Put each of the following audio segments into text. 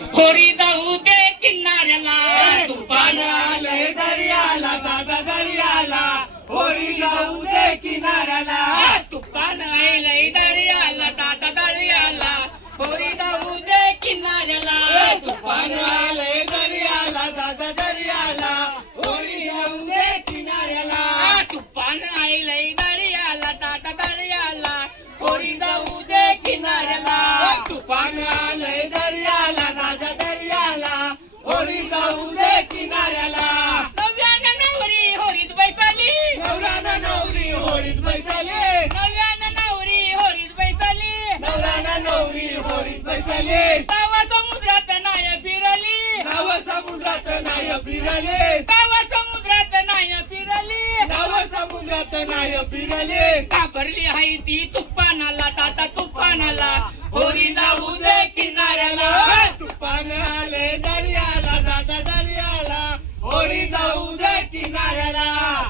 होरी जाऊ दे किनाऱ्याला, तुफान आलंय दर्याला, दादा दर्याला, होरी जाऊ दे किनाऱ्याला. तुफान आलंय दर्याला, दादा दर्याला, होरी जाऊ दे किनाऱ्याला. तुफान आलंय दर्याला, दादा दर्याला, होरी जाऊ दे किनाऱ्याला. तुफान आलंय दर्याला, दादा दर्याला, होरी जाऊ दे किनाऱ्याला. तुफान आलंय दर्याला, दादा दर्याला, होरी जाऊ दे किनाऱ्याला. नव्यानं नवरी होरीत बैसाली, नवऱ्यानं नवरी होडीत बैसाले, नव्यानं नवरी होरीत बैसाली. नवऱ्यानं नवरी होडीत बैसाले. गावा समुद्रात नाय फिरली, नाव समुद्रात नाही फिरले, गावा समुद्रात नाय फिरली. नाव समुद्रात नाही फिरले. घाबरली हाय ती तुफानाला, दादा तुफानाला, होरी जाऊ दे किनाऱ्याला. तुफान आले दर्याला, दादा दर्याला, होडी जाऊ दे किनाऱ्याला.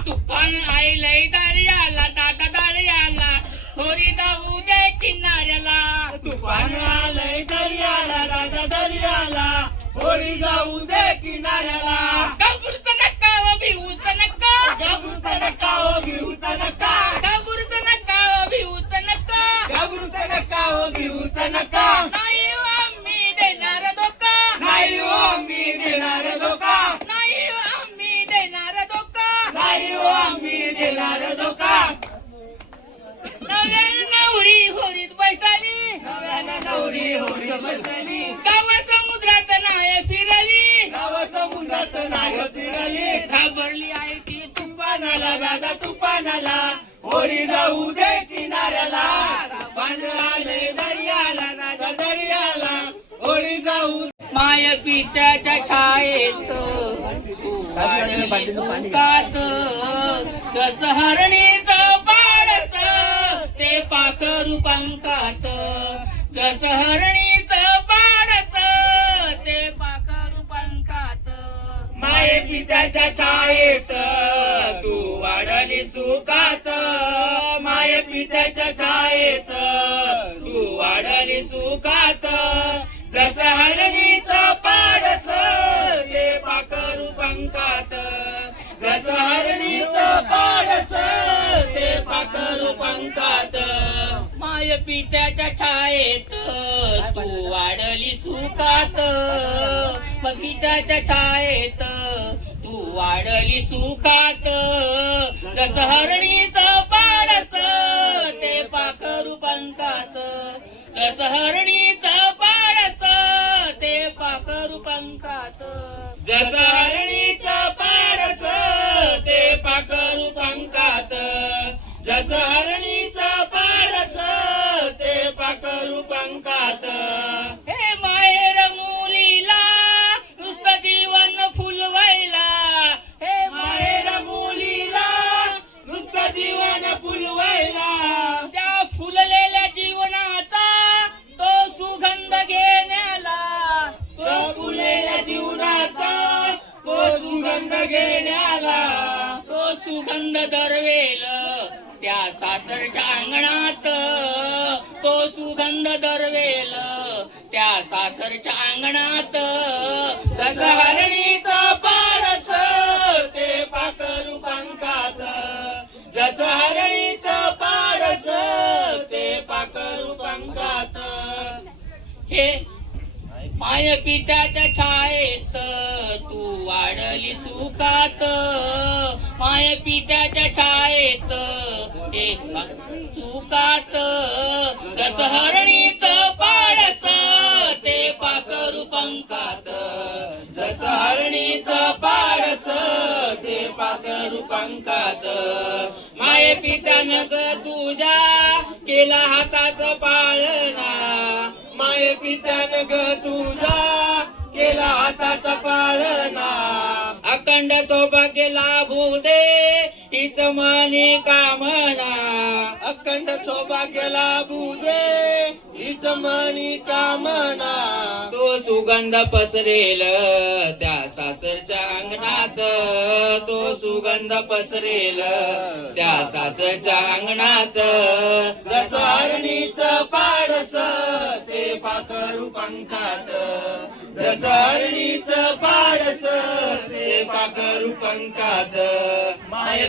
तुफान आलंय दर्याला, दादा दर्याला, होरी जाऊ दे किनाऱ्याला. तुफान आलंय दर्याला, दादा दर्याला, होडी जाऊ दे किनाऱ्याला. घाबरूच नका ओ भिवूच नका, घाबरूच नका ओ भिवूच नका, घाबरूच नका ओ भिवूच नका. घाबरूच नका ओ भिवूच नका. नाही हो आम्ही देणार धोका, नाही हो मी देणार धोका, नाही हो आम्ही देणार धोका. नाही हो आम्ही देणार धोका. नव्यानं नवरी होरीत बैसाली, नव्यानं नवरी होडीत बैसाली, गावा समुद्रात नाय फिरली. नाव समुद्रात नाही फिरली. घाबरली आहे ती तुफानाला, दादा तुफानाला, होडी जाऊ दे किनाऱ्याला. तुफान आले दर्याला, दादा दर्याला, होडी जाऊ. माय पित्याच्या छायेत तू वाढली सुखात. जस हरणीचं पाडस ते पाखरू पंखात, जस हरणीचं पाडस ते पाखरू पंखात. माये पित्याच्या छायेत तू वाढली सुखात. माये पित्याच्या छायेत तू वाढली सुखात. जसं हरणीचं पाडस ते पाखरू पंखात. जसं हरणीचं पाडस ते पाखरू पंखात. माय पित्याच्या छायेत तू वाढली सुखात. बगीच्याच्या छायेत तू वाढली सुखात. जस हरणीचं पाडस ते पाखरू पंखात. जस हरणीचं पाडस ते पाखरू पंखात. जसं हरणीचं पाडस ते पाखरू पंखात. जसं हरणीचं पाडस ते पाखरू पंखात. हे माहेर मुलीला नुसतं जीवन फुलवायला. हे माहेर मुलीला नुसतं जीवन फुलवायला. त्या फुललेल्या जीवनाचा तो सुगंध घेण्याला. तो फुलेल्या जीवनाचा तो सुगंध घेण्याला. तो सुगंध दरवेल त्या सासरच्या अंगणात. तो सुगंध दरवेल त्या सासरच्या अंगणात. जसं हरणीचं पाडस ते पाखरू पंखात. जसं हरणीचं पाडस ते पाखरू पंखात. हे माय पित्याच्या छायेत तू वाढली सुखात. माय पित्याच्या छायेत हे सुखात. जस हरणीचं पाडस ते पाखरू पंखात. जसं हरणीचं पाडस ते पाखरू पंखात. माये पित्यानं ग तुझ्या केला हाताचं पाळणा. माये पित्यानं ग तुझ्या केला हाताचा पाळणा. अखंड सौभाग्य लाभू दे हीच मनी कामना. अखंड सौभाग्य लाभू दे हीच मनी कामना. तो सुगंध पसरेल त्या सासरच्या अंगणात. तो सुगंध पसरेल त्या सासरच्या अंगणात. जसं हरणीचं पाडस ते पाखरू पंखात. जस हरणीच पाडस ते पाखरू पंखात